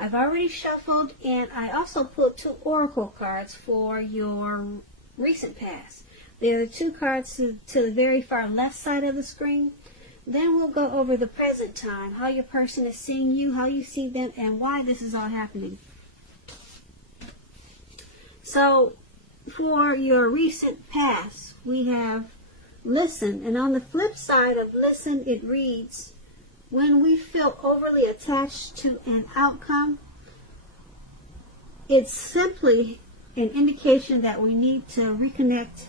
I've already shuffled, and I also pulled 2 oracle cards for your recent past. There are 2 cards to the very far left side of the screen. Then we'll go over the present time, how your person is seeing you, how you see them, and why this is all happening. So, for your recent past, we have listen. And on the flip side of listen, it reads, when we feel overly attached to an outcome, it's simply an indication that we need to reconnect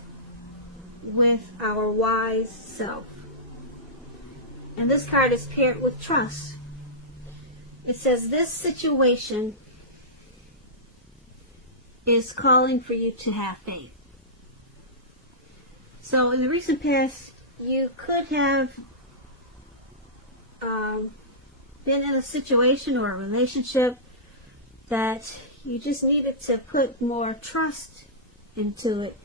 with our wise self. And this card is paired with trust. It says this situation is calling for you to have faith. So in the recent past, you could have been in a situation or a relationship that you just needed to put more trust into it,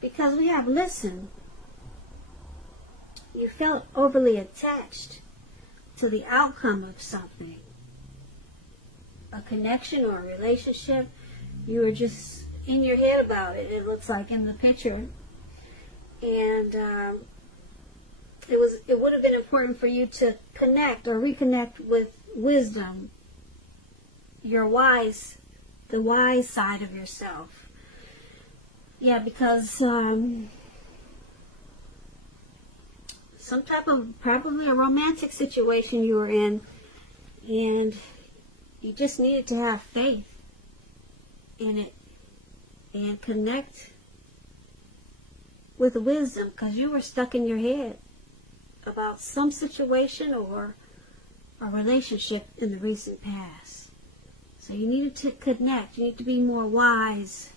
because we have listened. You felt overly attached to the outcome of something, a connection or a relationship. You were just in your head about it, it looks like in the picture. And it would have been important for you to connect or reconnect with wisdom, the wise side of yourself. Yeah, because some type of, probably a romantic situation you were in, and you just needed to have faith in it and connect with wisdom, because you were stuck in your head about some situation or a relationship in the recent past. So you needed to connect. You need to be more wise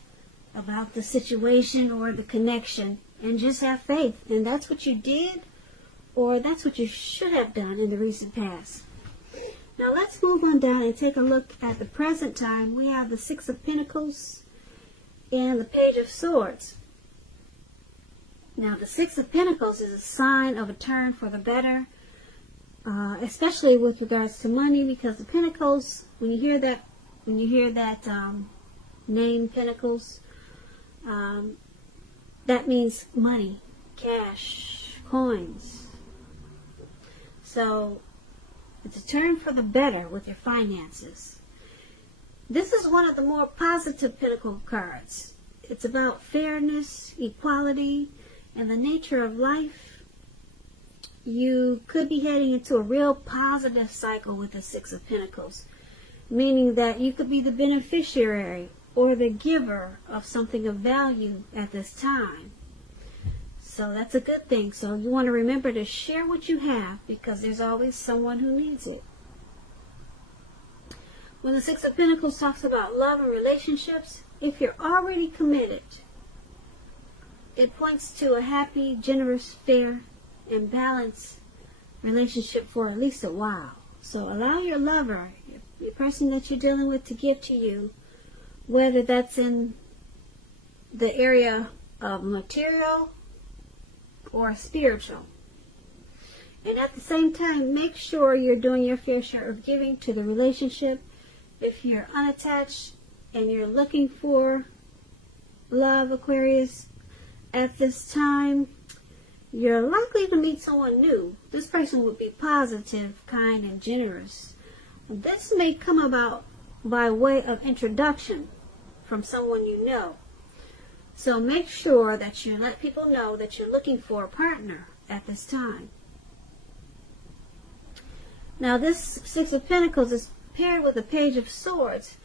about the situation or the connection and just have faith. And that's what you did, or that's what you should have done in the recent past. Now let's move on down and take a look at the present time. We have the 6 of Pentacles and the Page of Swords. Now the 6 of Pentacles is a sign of a turn for the better, especially with regards to money, because the Pentacles, when you hear that name Pentacles, that means money, cash, coins. So it's a turn for the better with your finances. This is one of the more positive Pentacle cards. It's about fairness, equality, and the nature of life. You could be heading into a real positive cycle with the 6 of Pentacles, meaning that you could be the beneficiary or the giver of something of value at this time. So that's a good thing. So you want to remember to share what you have, because there's always someone who needs it. When the 6 of Pentacles talks about love and relationships, if you're already committed, it points to a happy, generous, fair, and balanced relationship for at least a while. So allow your lover, your person that you're dealing with, to give to you, whether that's in the area of material or spiritual. And at the same time, make sure you're doing your fair share of giving to the relationship. If you're unattached and you're looking for love, Aquarius, at this time, you're likely to meet someone new. This person would be positive, kind, and generous. This may come about by way of introduction from someone you know. So make sure that you let people know that you're looking for a partner at this time. Now this 6 of Pentacles is paired with the Page of Swords.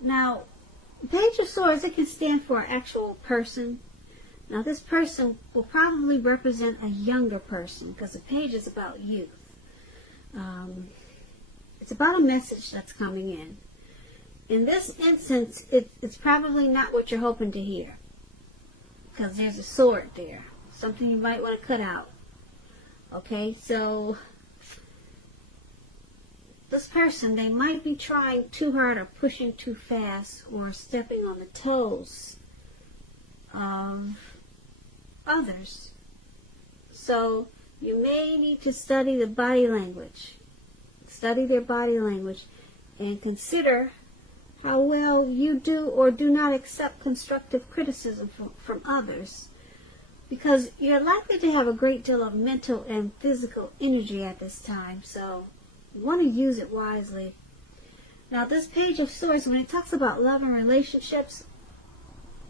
Now, Page of Swords, it can stand for an actual person. Now this person will probably represent a younger person, because the page is about youth. It's about a message that's coming in. In this instance, it's probably not what you're hoping to hear, because there's a sword there. Something you might want to cut out. Okay, so this person, they might be trying too hard or pushing too fast or stepping on the toes of others. So you may need to study the body language. Study their body language and consider how well you do or do not accept constructive criticism from others, because you're likely to have a great deal of mental and physical energy at this time, so you want to use it wisely. Now, this Page of Swords, when it talks about love and relationships,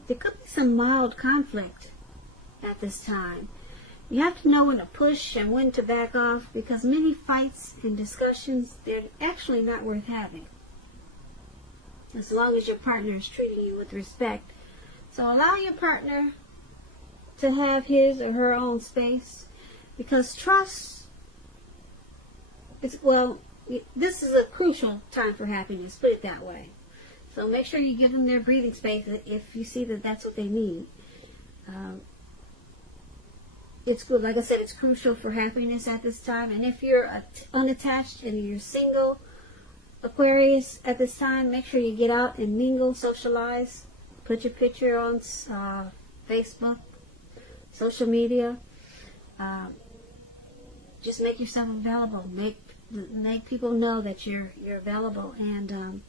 there could be some mild conflict at this time. You have to know when to push and when to back off, because many fights and discussions, they're actually not worth having, as long as your partner is treating you with respect. So allow your partner to have his or her own space, because trust is, well, this is a crucial time for happiness, put it that way. So make sure you give them their breathing space if you see that that's what they need. It's good, like I said, it's crucial for happiness at this time. And if you're unattached and you're single, Aquarius, at this time, make sure you get out and mingle, socialize, put your picture on Facebook, social media. Just make yourself available. Make people know that you're available. And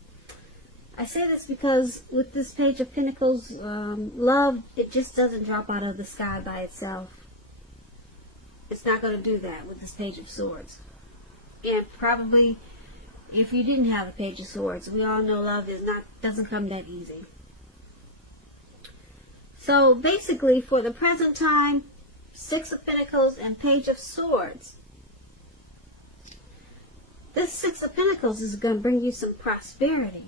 I say this because with this Page of Pentacles, love, it just doesn't drop out of the sky by itself. It's not going to do that with this Page of Swords. And probably, if you didn't have a Page of Swords, we all know love doesn't come that easy. So basically, for the present time, Six of Pentacles and Page of Swords. This Six of Pentacles is going to bring you some prosperity.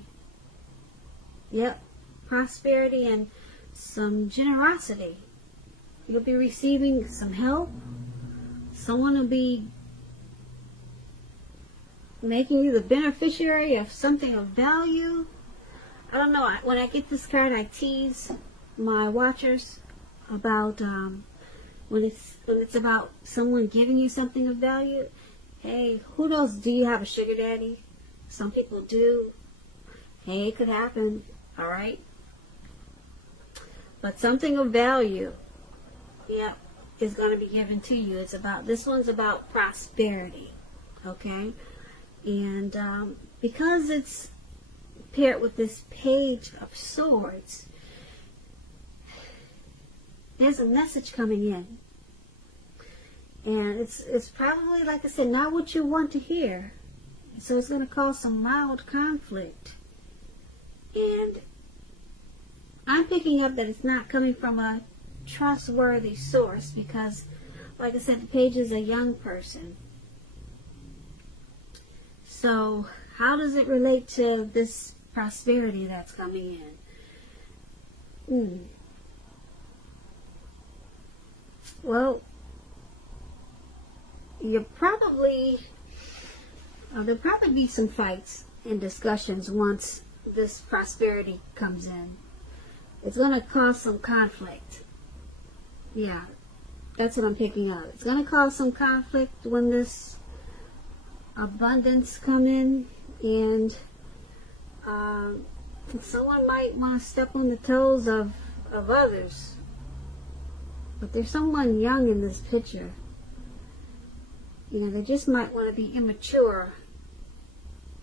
Yep, prosperity and some generosity. You'll be receiving some help. Someone will be making you the beneficiary of something of value. I don't know. When I get this card, I tease my watchers about when it's about someone giving you something of value. Hey, who knows? Do you have a sugar daddy? Some people do. Hey, it could happen. All right. But something of value, yep, is going to be given to you. This one's about prosperity. Okay. And because it's paired with this Page of Swords, there's a message coming in. And it's probably, like I said, not what you want to hear. So it's going to cause some mild conflict. And I'm picking up that it's not coming from a trustworthy source, because, like I said, the page is a young person. So how does it relate to this prosperity that's coming in? Well, there'll probably be some fights and discussions once this prosperity comes in. It's going to cause some conflict. Yeah, that's what I'm picking up. It's going to cause some conflict when this abundance come in, and someone might want to step on the toes of others. But there's someone young in this picture. You know, they just might want to be immature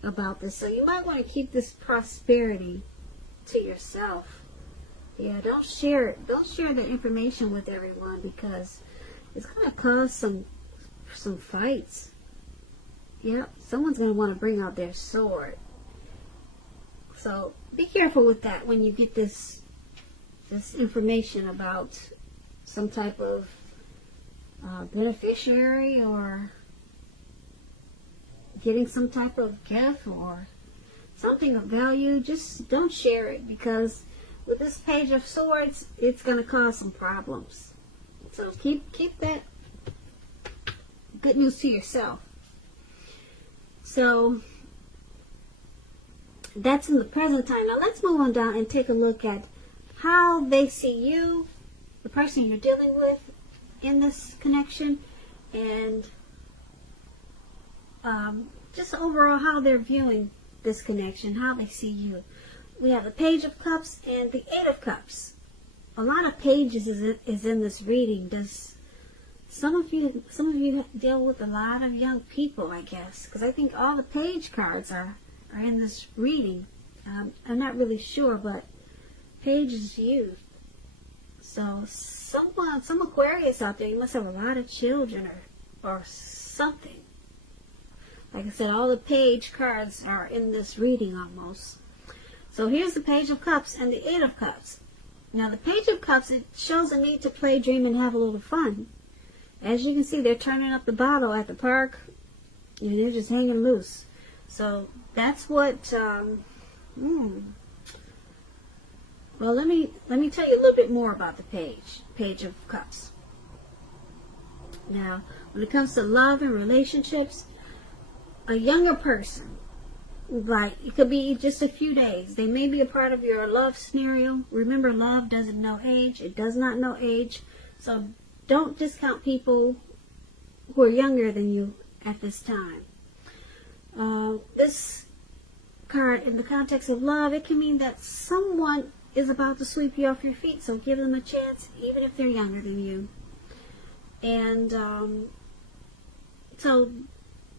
about this. So you might want to keep this prosperity to yourself. Yeah, don't share it. Don't share the information with everyone, because it's going to cause some fights. Yep, someone's going to want to bring out their sword. So be careful with that when you get this information about some type of beneficiary, or getting some type of gift or something of value. Just don't share it, because with this Page of Swords, it's going to cause some problems. So keep that good news to yourself. So that's in the present time. Now let's move on down and take a look at how they see you, the person you're dealing with in this connection, and just overall how they're viewing this connection, how they see you. We have the Page of Cups and the Eight of Cups. A lot of pages is in this reading. Does some of you deal with a lot of young people, I guess, because I think all the page cards are in this reading. I'm not really sure, but Page is youth. So some Aquarius out there, you must have a lot of children or something. Like I said, all the Page cards are in this reading almost. So here's the Page of Cups and the Eight of Cups. Now the Page of Cups, it shows a need to play, dream, and have a little fun. As you can see, they're turning up the bottle at the park, and they're just hanging loose. So that's what, well, let me tell you a little bit more about the Page of Cups. Now, when it comes to love and relationships, a younger person, like, it could be just a few days. They may be a part of your love scenario. Remember, love doesn't know age. It does not know age. So don't discount people who are younger than you at this time. This card, in the context of love, it can mean that someone is about to sweep you off your feet. So give them a chance, even if they're younger than you. And so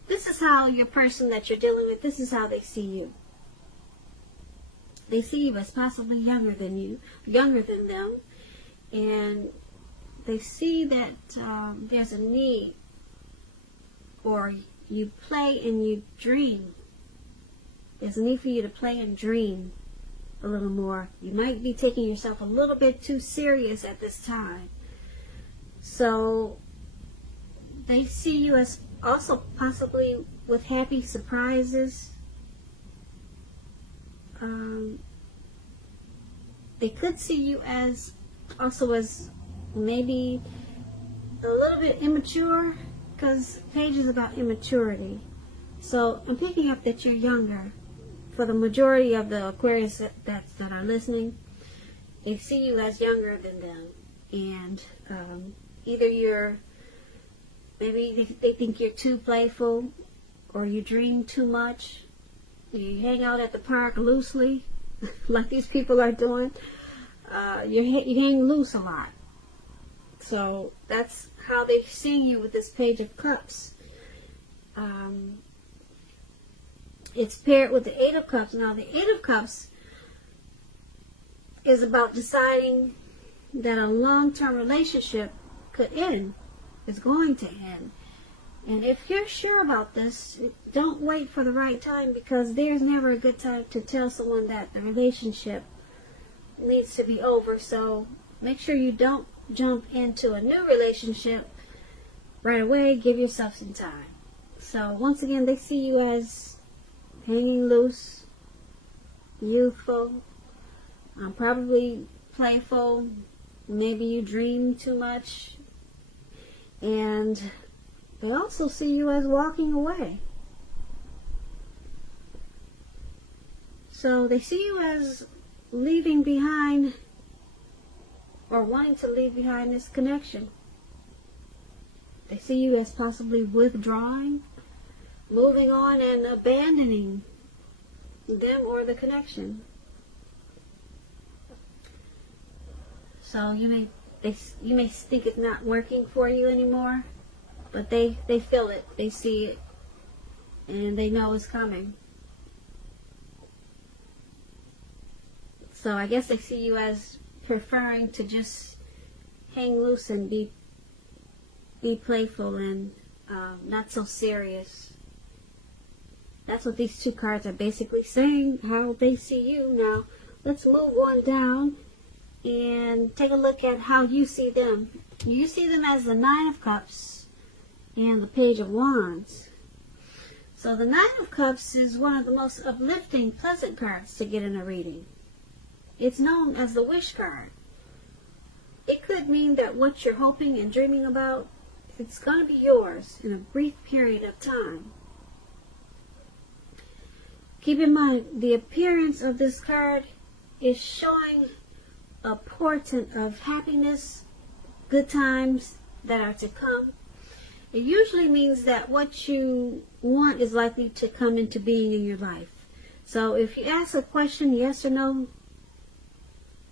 this is how your person that you're dealing with, this is how they see you. They see you as possibly younger than them, and they see that there's a need, or you play and you dream. There's a need for you to play and dream a little more. You might be taking yourself a little bit too serious at this time. So they see you as also possibly with happy surprises. They could see you as also as maybe a little bit immature, because Page is about immaturity. So I'm picking up that you're younger. For the majority of the Aquarius that are listening, they see you as younger than them, and either you're, maybe they think you're too playful, or you dream too much. You hang out at the park loosely, like these people are doing. You hang loose a lot. So that's how they see you with this Page of Cups. It's paired with the Eight of Cups. Now the Eight of Cups is about deciding that a long-term relationship could end. It's going to end. And if you're sure about this, don't wait for the right time, because there's never a good time to tell someone that the relationship needs to be over. So make sure you don't jump into a new relationship right away. Give yourself some time. So once again, they see you as hanging loose, youthful, probably playful. Maybe you dream too much. And they also see you as walking away. So they see you as leaving behind, or wanting to leave behind this connection. They see you as possibly withdrawing, moving on, and abandoning them or the connection. So you may think it's not working for you anymore, but they feel it, they see it, and they know it's coming. So I guess they see you as preferring to just hang loose and be playful and not so serious. That's what these two cards are basically saying, how they see you. Now, let's move on down and take a look at how you see them. You see them as the Nine of Cups and the Page of Wands. So the Nine of Cups is one of the most uplifting, pleasant cards to get in a reading. It's known as the wish card. It could mean that what you're hoping and dreaming about, it's going to be yours in a brief period of time. Keep in mind, the appearance of this card is showing a portent of happiness, good times that are to come. It usually means that what you want is likely to come into being in your life. So if you ask a question, yes or no,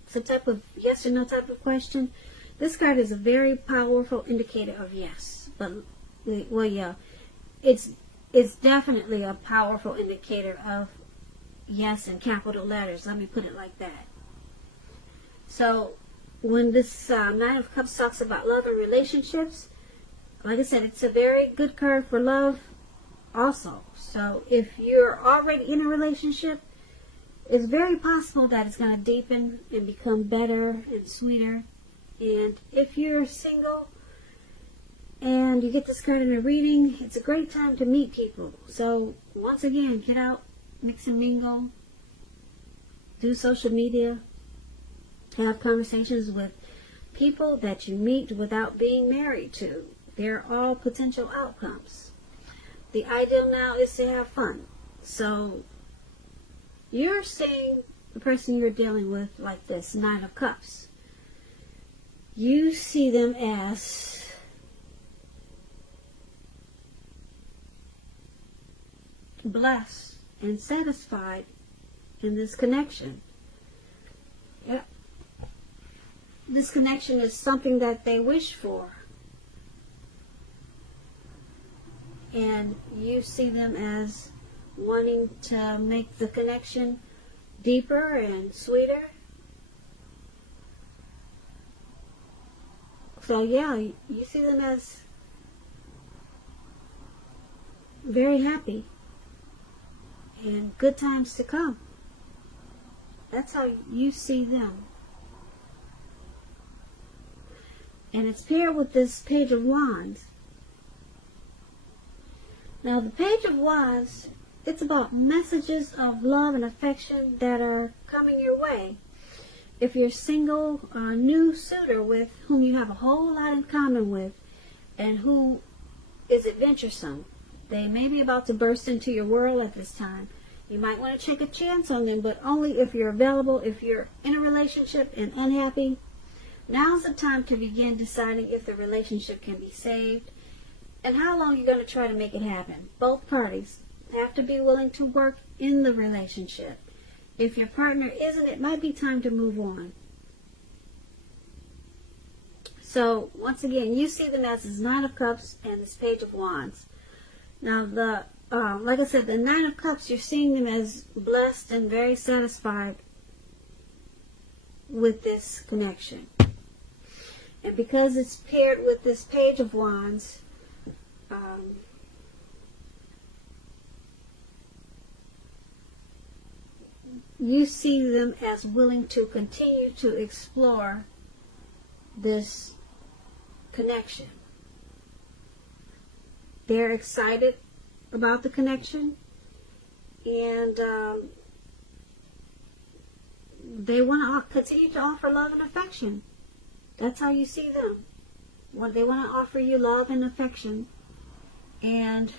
some type of yes or no type of question, this card is a very powerful indicator of yes. But, well, yeah, it's definitely a powerful indicator of yes in capital letters. Let me put it like that. So when this Nine of Cups talks about love and relationships, like I said, it's a very good card for love also. So if you're already in a relationship, it's very possible that it's going to deepen and become better and sweeter. And if you're single and you get this card in a reading, it's a great time to meet people. So once again, get out, mix and mingle, do social media, have conversations with people that you meet without being married to. They're all potential outcomes. The ideal now is to have fun. So you're seeing the person you're dealing with like this, Nine of Cups. You see them as blessed and satisfied in this connection. Yep. This connection is something that they wish for. And you see them as wanting to make the connection deeper and sweeter. So yeah, you see them as very happy and good times to come. That's how you see them. And it's paired with this Page of Wands. Now the Page of Wands, it's about messages of love and affection that are coming your way. If you're single, a new suitor with whom you have a whole lot in common with and who is adventuresome, they may be about to burst into your world at this time. You might want to take a chance on them, but only if you're available. If you're in a relationship and unhappy, now's the time to begin deciding if the relationship can be saved and how long you're going to try to make it happen. Both parties have to be willing to work in the relationship. If your partner isn't, it might be time to move on. So, once again, you see them as this Nine of Cups and this Page of Wands. Now, like I said, the Nine of Cups, you're seeing them as blessed and very satisfied with this connection. And because it's paired with this Page of Wands, you see them as willing to continue to explore this connection. They're excited about the connection, and they want to continue to offer love and affection. That's how you see them. They want to offer you love and affection, and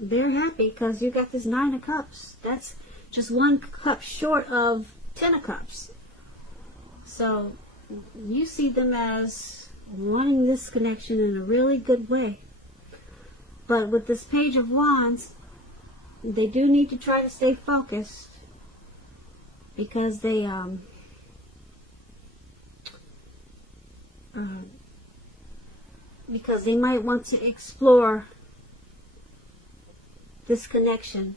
they're happy because you got this Nine of Cups. That's just one cup short of 10 of Cups. So you see them as wanting this connection in a really good way. But with this Page of Wands, they do need to try to stay focused because they might want to explore this connection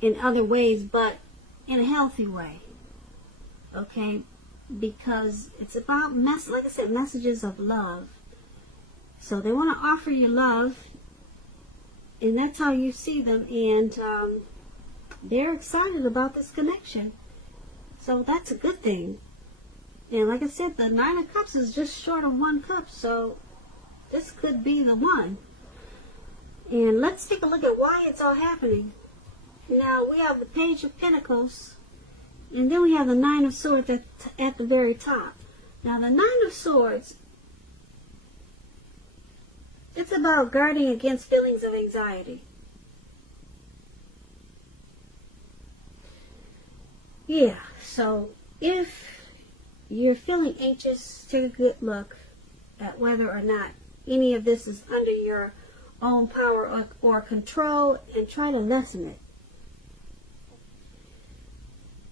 in other ways, but in a healthy way. Okay? Because it's about, like I said, messages of love. So they want to offer you love, and that's how you see them, and they're excited about this connection. So that's a good thing. And like I said, the Nine of Cups is just short of one cup, so this could be the one. And let's take a look at why it's all happening. Now, we have the Page of Pentacles, and then we have the Nine of Swords at the very top. Now, the Nine of Swords, it's about guarding against feelings of anxiety. Yeah, so if you're feeling anxious, take a good look at whether or not any of this is under your own power or control, and try to lessen it.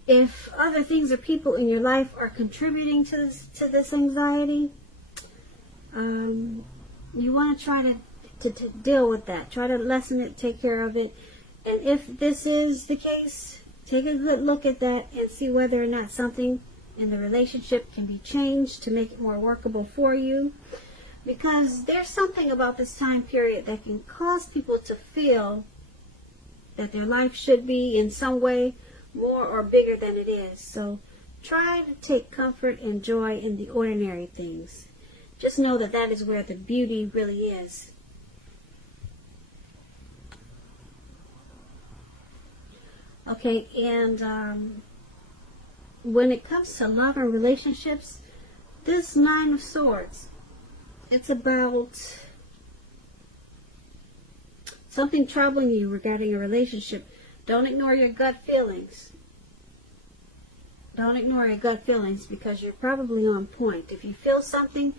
If other things or people in your life are contributing to this anxiety, you want to try to deal with that. Try to lessen it, take care of it, And if this is the case, take a good look at that and see whether or not something in the relationship can be changed to make it more workable for you. Because there's something about this time period that can cause people to feel that their life should be in some way more or bigger than it is. So try to take comfort and joy in the ordinary things. Just know that that is where the beauty really is. Okay, and when it comes to love and relationships, this Nine of Swords, it's about something troubling you regarding a relationship. Don't ignore your gut feelings. Don't ignore your gut feelings, because you're probably on point. If you feel something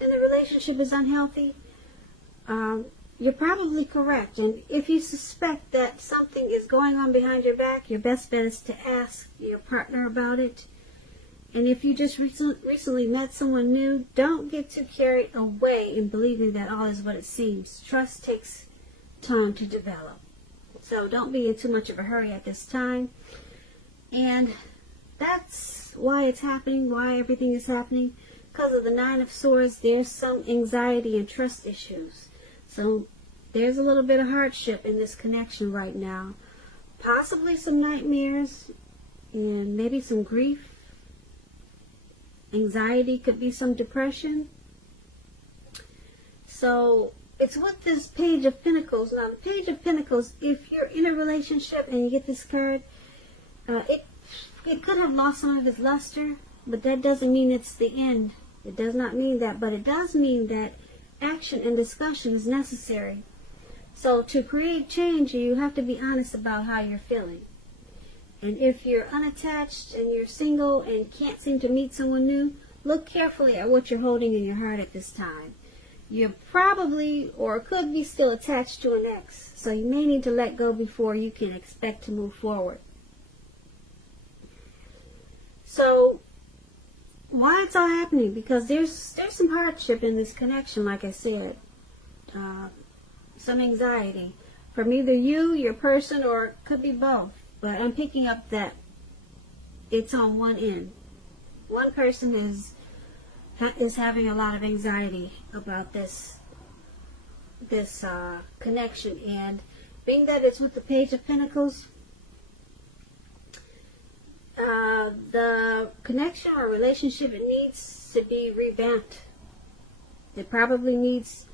and the relationship is unhealthy, you're probably correct. And if you suspect that something is going on behind your back, your best bet is to ask your partner about it. And if you just recently met someone new, don't get too carried away in believing that all is what it seems. Trust takes time to develop. So don't be in too much of a hurry at this time. And that's why it's happening, why everything is happening. Because of the Nine of Swords, there's some anxiety and trust issues. So there's a little bit of hardship in this connection right now. Possibly some nightmares and maybe some grief. Anxiety, could be some depression. So it's with this Page of Pentacles. Now the Page of Pentacles, if you're in a relationship and you get this card, it could have lost some of its luster, but that doesn't mean it's the end. It does not mean that, but it does mean that action and discussion is necessary. So to create change, you have to be honest about how you're feeling. And if you're unattached and you're single and can't seem to meet someone new, look carefully at what you're holding in your heart at this time. You're probably or could be still attached to an ex, so you may need to let go before you can expect to move forward. So why it's all happening? Because there's some hardship in this connection, like I said. Some anxiety from either you, your person, or it could be both. But I'm picking up that it's on one end. One person is having a lot of anxiety about this connection, and being that it's with the Page of Pentacles, the connection or relationship, it needs to be revamped. It probably needs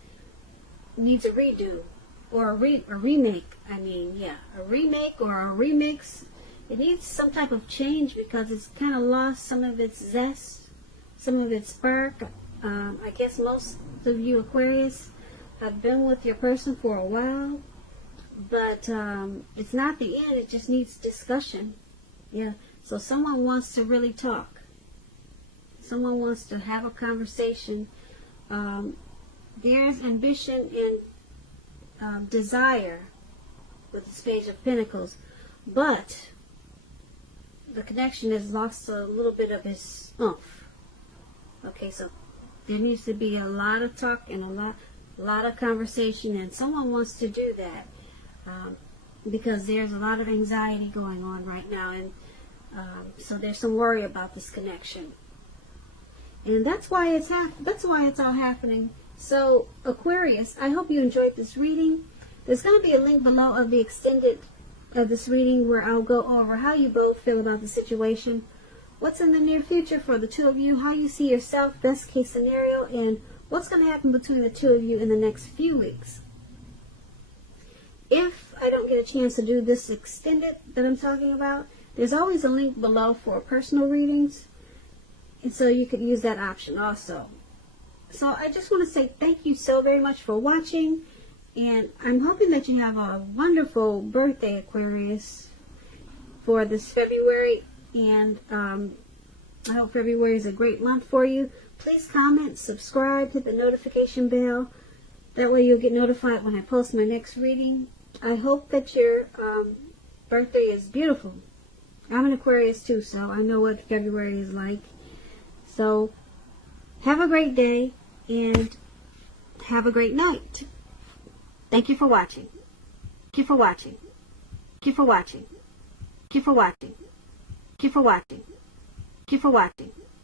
a redo or a remake. A remake or a remix. It needs some type of change because it's kind of lost some of its zest, some of its spark. I guess most of you Aquarius have been with your person for a while, but it's not the end. It just needs discussion. Yeah. So someone wants to really talk. Someone wants to have a conversation. There's ambition and desire with this Page of Pentacles, but the connection has lost a little bit of its oomph. Okay, so there needs to be a lot of talk and a lot of conversation, and someone wants to do that because there's a lot of anxiety going on right now, and so there's some worry about this connection, and that's why it's all happening. So Aquarius, I hope you enjoyed this reading. There's going to be a link below of the extended of this reading where I'll go over how you both feel about the situation, what's in the near future for the two of you, how you see yourself, best case scenario, and what's going to happen between the two of you in the next few weeks. If I don't get a chance to do this extended that I'm talking about, there's always a link below for personal readings, and so you could use that option also. So I just want to say thank you so very much for watching, and I'm hoping that you have a wonderful birthday, Aquarius, for this February, and I hope February is a great month for you. Please comment, subscribe, hit the notification bell. That way you'll get notified when I post my next reading. I hope that your birthday is beautiful. I'm an Aquarius too, so I know what February is like. So have a great day and have a great night. Thank you for watching. Thank you for watching. Thank you for watching. Thank you for watching. Thank you for watching. Thank you for watching.